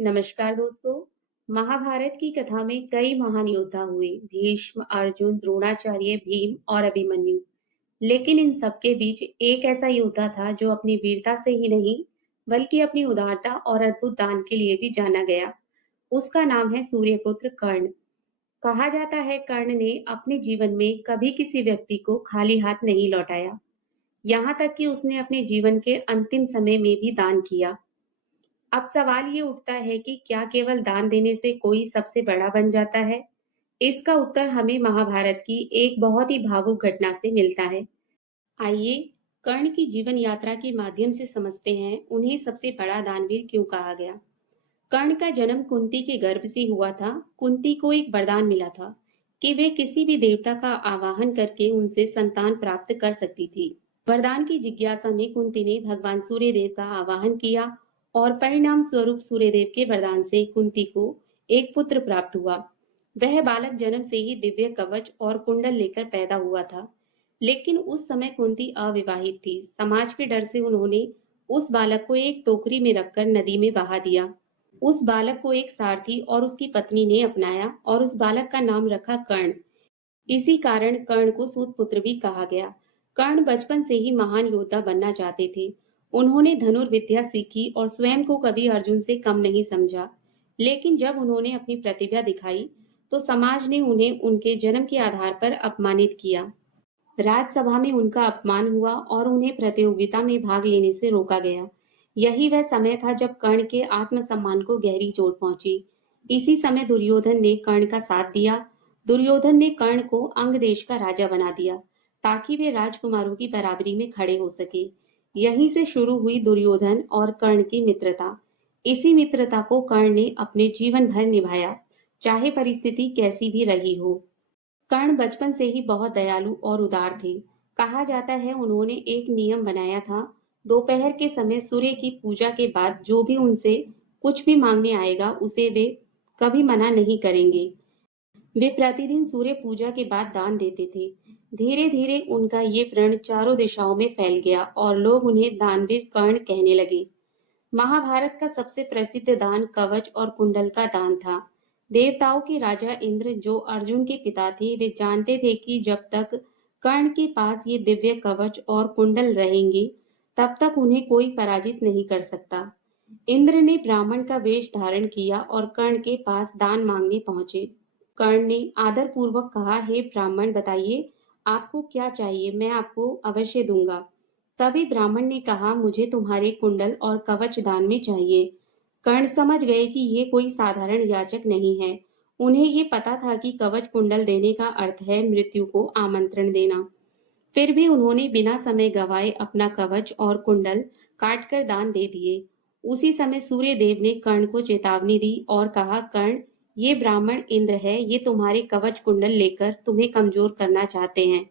नमस्कार दोस्तों। महाभारत की कथा में कई महान योद्धा हुए, भीष्म, अर्जुन, द्रोणाचार्य, भीम और अभिमन्यु। लेकिन इन सबके बीच एक ऐसा योद्धा था जो अपनी वीरता से ही नहीं बल्कि अपनी उदारता और अद्भुत दान के लिए भी जाना गया। उसका नाम है सूर्यपुत्र कर्ण। कहा जाता है कर्ण ने अपने जीवन में कभी किसी व्यक्ति को खाली हाथ नहीं लौटाया। यहाँ तक कि उसने अपने जीवन के अंतिम समय में भी दान किया। अब सवाल ये उठता है कि क्या केवल दान देने से कोई सबसे बड़ा बन जाता है? इसका उत्तर हमें महाभारत की एक बहुत ही भावुक घटना से मिलता है। आइए कर्ण की जीवन यात्रा के माध्यम से समझते हैं उन्हें सबसे बड़ा दानवीर क्यों कहा गया। कर्ण का जन्म कुंती के गर्भ से हुआ था। कुंती को एक वरदान मिला था कि वे किसी भी देवता का आवाहन करके उनसे संतान प्राप्त कर सकती थी। वरदान की जिज्ञासा में कुंती ने भगवान सूर्यदेव का आवाहन किया और परिणाम स्वरूप सूर्यदेव के वरदान से कुंती को एक पुत्र प्राप्त हुआ। वह बालक जन्म से ही दिव्य कवच और कुंडल लेकर पैदा हुआ था। लेकिन उस समय कुंती अविवाहित थी। समाज के डर से उन्होंने उस बालक को एक टोकरी में रखकर नदी में बहा दिया। उस बालक को एक सारथी और उसकी पत्नी ने अपनाया और उस बालक का नाम रखा कर्ण। इसी कारण कर्ण को सूतपुत्र भी कहा गया। कर्ण बचपन से ही महान योद्धा बनना चाहते थे। उन्होंने धनुर्विद्या सीखी और स्वयं को कभी अर्जुन से कम नहीं समझा। लेकिन जब उन्होंने अपनी प्रतिभा दिखाई तो समाज ने उन्हें उनके जन्म के आधार पर अपमानित किया। राज्यसभा में उनका अपमान हुआ और उन्हें प्रतियोगिता में भाग लेने से रोका गया। यही वह समय था जब कर्ण के आत्मसम्मान को गहरी चोट पहुंची। इसी समय दुर्योधन ने कर्ण का साथ दिया। दुर्योधन ने कर्ण को अंग देश का राजा बना दिया ताकि वे राजकुमारों की बराबरी में खड़े हो सके। यहीं से शुरू हुई दुर्योधन और कर्ण की मित्रता। इसी मित्रता को कर्ण ने अपने जीवन भर निभाया, चाहे परिस्थिति कैसी भी रही हो। कर्ण बचपन से ही बहुत दयालु और उदार थे। कहा जाता है उन्होंने एक नियम बनाया था, दोपहर के समय सूर्य की पूजा के बाद जो भी उनसे कुछ भी मांगने आएगा उसे वे कभी मना नहीं करेंगे। वे प्रतिदिन सूर्य पूजा के बाद दान देते थे। धीरे धीरे उनका ये प्रण चारों दिशाओं में फैल गया और लोग उन्हें दानवीर कर्ण कहने लगे। महाभारत का सबसे प्रसिद्ध दान कवच और कुंडल का दान था। देवताओं के राजा इंद्र जो अर्जुन के पिता थे, वे जानते थे कि जब तक कर्ण के पास ये दिव्य कवच और कुंडल रहेंगे तब तक उन्हें कोई पराजित नहीं कर सकता। इंद्र ने ब्राह्मण का वेश धारण किया और कर्ण के पास दान मांगने पहुंचे। कर्ण ने आदर पूर्वक कहा, हे ब्राह्मण, बताइए आपको क्या चाहिए, मैं आपको अवश्य दूंगा। तभी ब्राह्मण ने कहा, मुझे तुम्हारे कुंडल और कवच दान में चाहिए। कर्ण समझ गए कि ये कोई साधारण याचक नहीं है। उन्हें ये पता था कि कवच कुंडल देने का अर्थ है मृत्यु को आमंत्रण देना। फिर भी उन्होंने बिना समय गवाए अपना कवच और कुंडल काटकर दान दे दिए। उसी समय सूर्य देव ने कर्ण को चेतावनी दी और कहा, कर्ण, ये ब्राह्मण इंद्र है, ये तुम्हारे कवच कुंडल लेकर तुम्हें कमजोर करना चाहते हैं।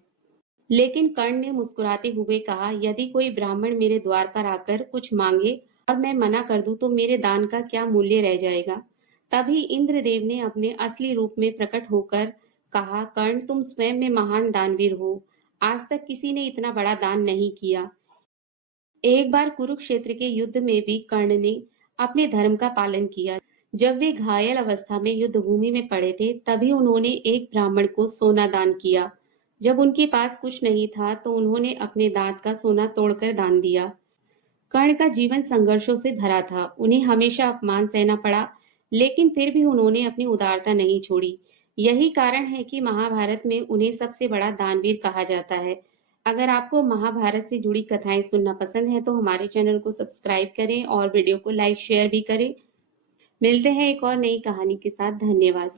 लेकिन कर्ण ने मुस्कुराते हुए कहा, यदि कोई ब्राह्मण मेरे द्वार पर आकर कुछ मांगे और मैं मना कर दूं तो मेरे दान का क्या मूल्य रह जाएगा। तभी इंद्रदेव ने अपने असली रूप में प्रकट होकर कहा, कर्ण, तुम स्वयं में महान दानवीर हो। आज तक किसी ने इतना बड़ा दान नहीं किया। एक बार कुरुक्षेत्र के युद्ध में भी कर्ण ने अपने धर्म का पालन किया। जब वे घायल अवस्था में युद्ध भूमि में पड़े थे तभी उन्होंने एक ब्राह्मण को सोना दान किया। जब उनके पास कुछ नहीं था तो उन्होंने अपने दांत का सोना तोड़कर दान दिया। कर्ण का जीवन संघर्षों से भरा था। उन्हें हमेशा अपमान सहना पड़ा, लेकिन फिर भी उन्होंने अपनी उदारता नहीं छोड़ी। यही कारण है कि महाभारत में उन्हें सबसे बड़ा दानवीर कहा जाता है। अगर आपको महाभारत से जुड़ी कथाएं सुनना पसंद है तो हमारे चैनल को सब्सक्राइब करें और वीडियो को लाइक शेयर भी करें। मिलते हैं एक और नई कहानी के साथ। धन्यवाद।